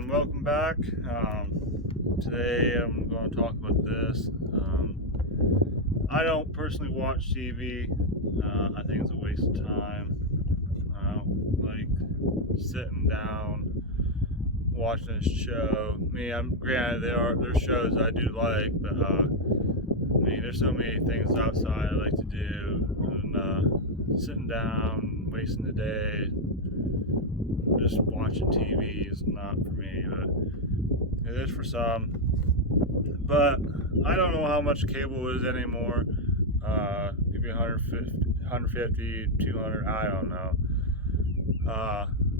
and welcome back. Today I'm going to talk about this. I don't personally watch TV. I think it's a waste of time. I don't like sitting down watching a show. I'm granted there's shows I do like, but there's so many things outside I like to do, and sitting down, wasting the day, just watching TV is not for me, but it is for some. But I don't know how much cable is anymore. Could be 150, 200, I don't know.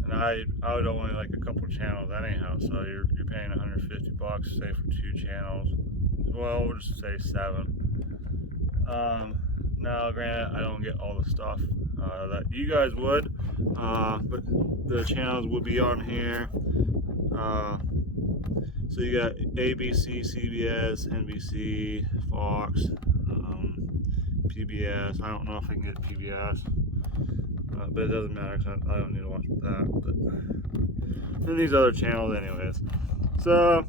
And I would only like a couple channels anyhow, so you're paying $150, say for 2 channels. Well, we'll just say 7. Now, granted, I don't get all the stuff that you guys would, but the channels will be on here. So you got ABC, CBS, NBC, Fox, PBS. I don't know if I can get PBS, but it doesn't matter because I don't need to watch that. But then these other channels, anyways. So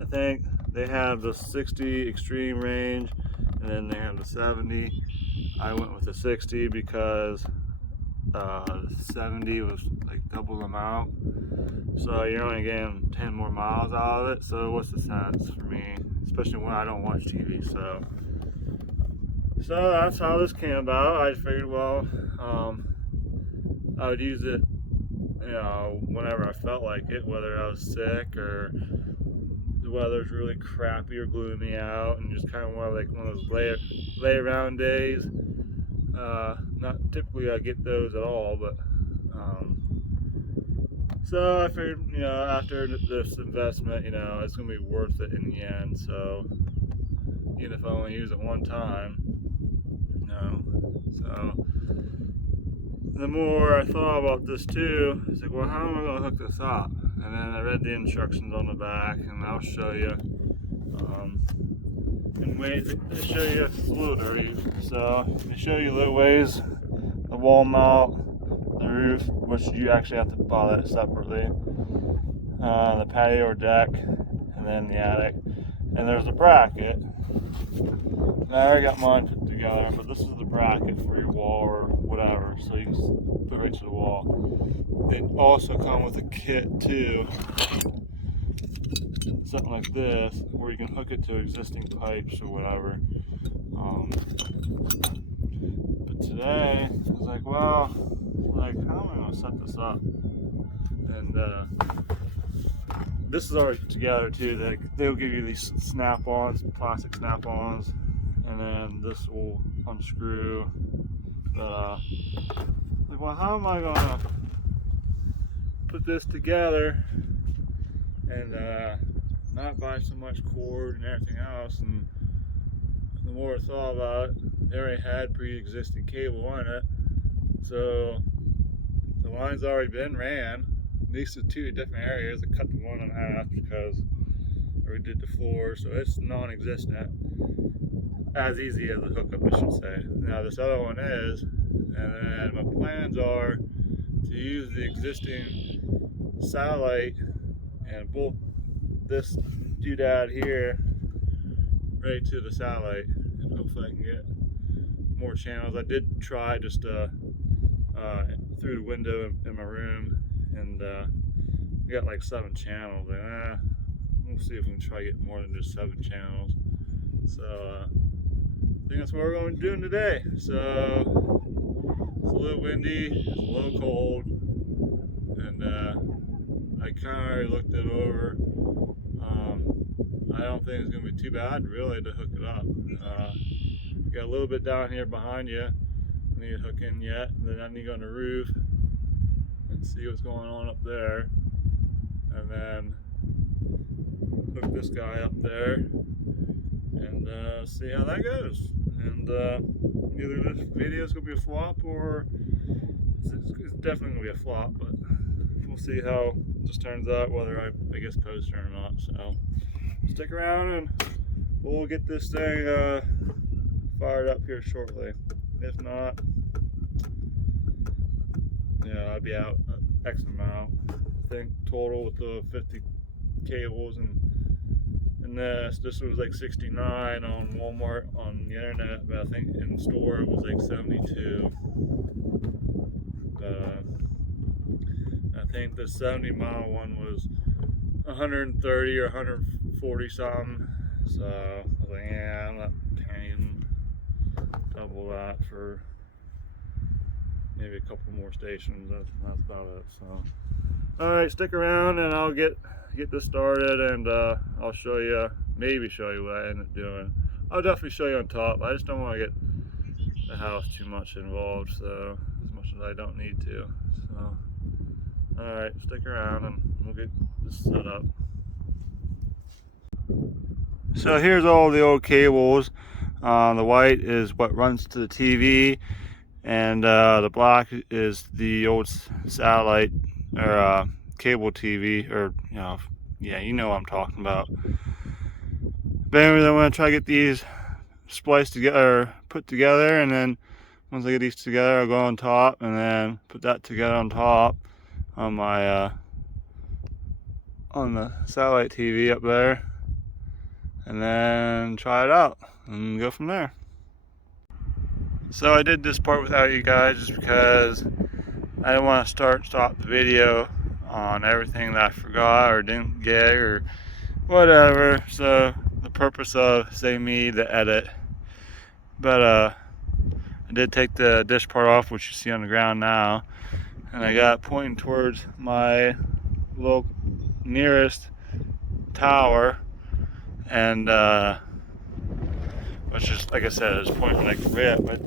I think they have the 60 extreme range, and then they have the 70. I went with the 60 because 70 was like double the amount, so you're only getting 10 more miles out of it. So what's the sense for me, especially when I don't watch TV? So that's how this came about. I figured, well, I would use it, whenever I felt like it, whether I was sick or the weather's really crappy or gloomy out, and just kind of want like one of those lay around days. Not typically I get those at all, but so I figured, after this investment, it's gonna be worth it in the end. So even if I only use it one time, so the more I thought about this too, it's like, well, how am I gonna hook this up? And then I read the instructions on the back, and I'll show you. And ways to show you it's a little dirty. So they show you little ways: the wall mount, the roof, which you actually have to buy that separately, the patio or deck, and then the attic. And there's a bracket. Now I already got mine put together, but this is the bracket for your wall or whatever, so you can put it right to the wall. They also come with a kit too, something like this, where you can hook it to existing pipes or whatever. But today, I was like, well, how am I going to set this up? And this is already together too. They'll give you these snap-ons, plastic snap-ons, and then this will unscrew. But well, how am I going to put this together and not buy so much cord and everything else? And the more I thought about it, they already had pre-existing cable in it, so the line's already been ran. These are 2 different areas. I cut the one in half because I redid the floor, so it's non-existent. As easy as a hookup, I should say. Now this other one is, and then my plans are to use the existing satellite and bolt this doodad here right to the satellite, and hopefully I can get more channels. I did try just through the window in my room, and we got like 7 channels. We'll see if we can try to get more than just 7 channels. So I think that's what we're going to do today. So it's a little windy, it's a little cold, and I kind of looked it over. I don't think it's going to be too bad really to hook it up. You got a little bit down here behind you I need to hook in yet, and then I need to go on the roof and see what's going on up there, and then hook this guy up there and see how that goes. And either this video is going to be a flop, or it's definitely going to be a flop, but we'll see how this turns out, whether I guess post it or not. So stick around and we'll get this thing fired up here shortly. If not, I'll be out X amount, think, total with the 50 cables and this. This was like 69 on Walmart on the internet, but I think in store it was like 72. I think the 70-mile one was 130 or 140 something. So I was like, yeah, I'm not paying double that for maybe a couple more stations. That's about it. So, all right, stick around and I'll get this started, and I'll show you, maybe show you what I end up doing. I'll definitely show you on top. I just don't want to get the house too much involved, so as much as I don't need to. So, all right, stick around and we'll get this set up. So here's all the old cables. The white is what runs to the TV, and the black is the old satellite or cable TV, or yeah, you know what I'm talking about. But anyways, I'm gonna try to get these spliced together, or put together, and then once I get these together, I'll go on top, and then put that together on top on my on the satellite TV up there, and then try it out and go from there. So I did this part without you guys just because I didn't want to stop the video on everything that I forgot or didn't get or whatever. So the purpose of, say me, the edit. But I did take the dish part off, which you see on the ground now, and I got it pointing towards my little nearest tower, and which is, like I said, it's pointing like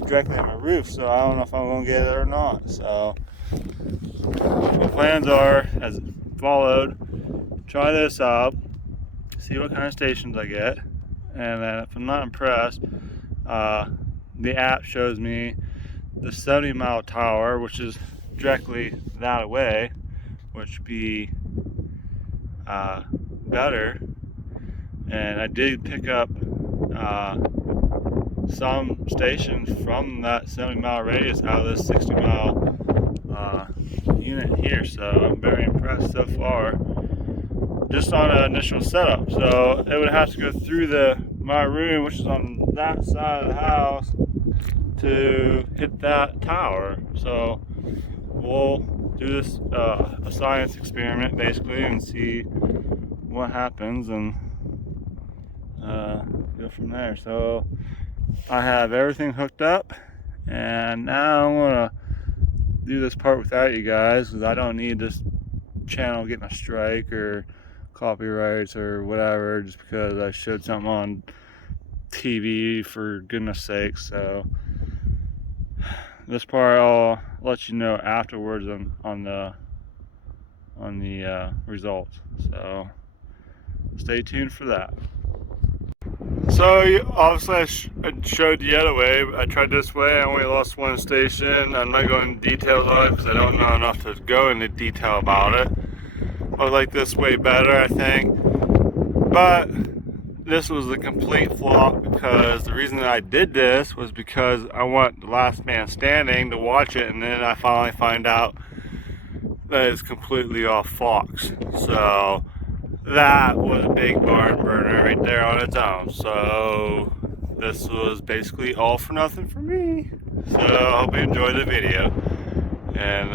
directly at my roof, so I don't know if I'm gonna get it or not. So my plans are as followed: try this out, see what kind of stations I get, and then if I'm not impressed, the app shows me the 70-mile tower, which is directly that away, which would be better. And I did pick up some stations from that 70-mile radius out of this 60-mile unit here, so I'm very impressed so far just on an initial setup. So it would have to go through my room, which is on that side of the house, to hit that tower. So we'll do this a science experiment basically and see what happens, and go from there. So I have everything hooked up, and now I'm gonna do this part without you guys because I don't need this channel getting a strike or copyrights or whatever just because I showed something on TV, for goodness sake. So this part I'll let you know afterwards on the results. So stay tuned for that. So obviously I showed the other way. I tried this way. I only lost one station. I'm not going into details on it because I don't know enough to go into detail about it. I like this way better, I think. But this was a complete flop because the reason that I did this was because I want the last man standing to watch it, and then I finally find out that it's completely off Fox. So that was a big barn burner right there on its own. So this was basically all for nothing for me. So I hope you enjoyed the video, and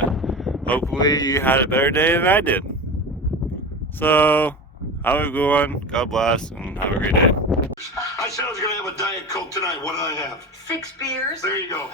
hopefully you had a better day than I did. So have a good one, God bless, and have a great day. I said I was going to have a Diet Coke tonight. What did I have? 6 beers. There you go.